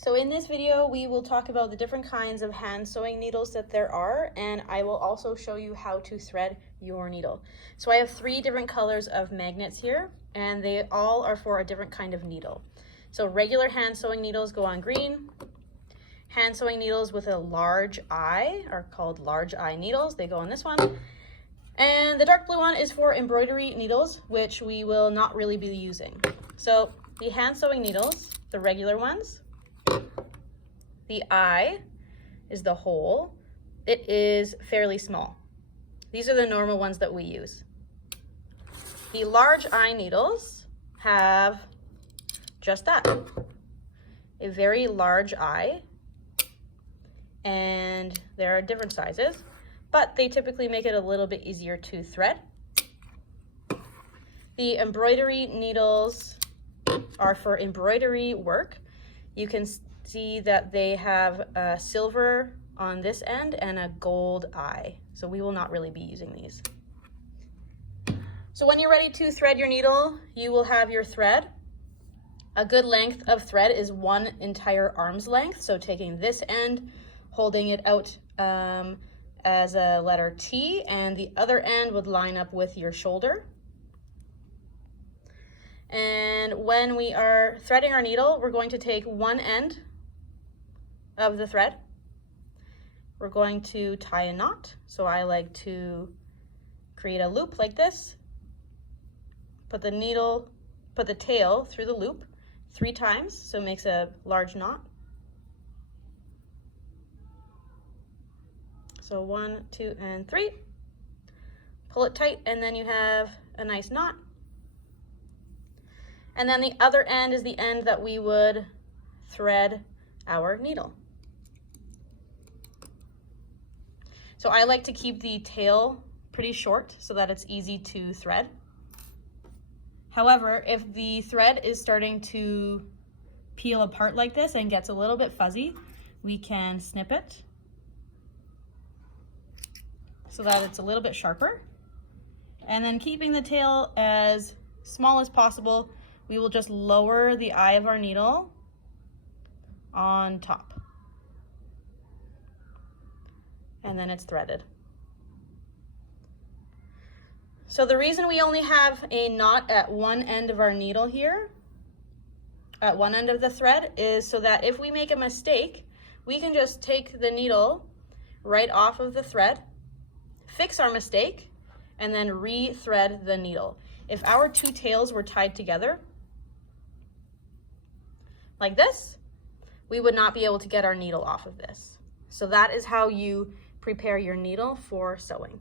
So in this video, we will talk about the different kinds of hand sewing needles that there are, and I will also show you how to thread your needle. So I have 3 different colors of magnets here, and they all are for a different kind of needle. So regular hand sewing needles go on green. Hand sewing needles with a large eye are called large eye needles. They go on this one. And the dark blue one is for embroidery needles, which we will not really be using. So the hand sewing needles, the regular ones, the eye is the hole. It is fairly small. These are the normal ones that we use. The large eye needles have just that, a very large eye, and there are different sizes, but they typically make it a little bit easier to thread. The embroidery needles are for embroidery work. You can see that they have a silver on this end and a gold eye, so we will not really be using these. So when you're ready to thread your needle, you will have your thread. A good length of thread is 1 entire arm's length, so taking this end, holding it out as a letter T, and the other end would line up with your shoulder. And when we are threading our needle, we're going to take one end of the thread. We're going to tie a knot. So I like to create a loop like this. Put the tail through the loop 3 times, so it makes a large knot. So 1, 2, and 3. Pull it tight, and then you have a nice knot. And then the other end is the end that we would thread our needle. So I like to keep the tail pretty short so that it's easy to thread. However, if the thread is starting to peel apart like this and gets a little bit fuzzy, we can snip it so that it's a little bit sharper. And then keeping the tail as small as possible, we will just lower the eye of our needle on top. And then it's threaded. So the reason we only have a knot at one end of our needle here, at one end of the thread, is so that if we make a mistake, we can just take the needle right off of the thread, fix our mistake, and then re-thread the needle. If our 2 tails were tied together, like this, we would not be able to get our needle off of this. So that is how you prepare your needle for sewing.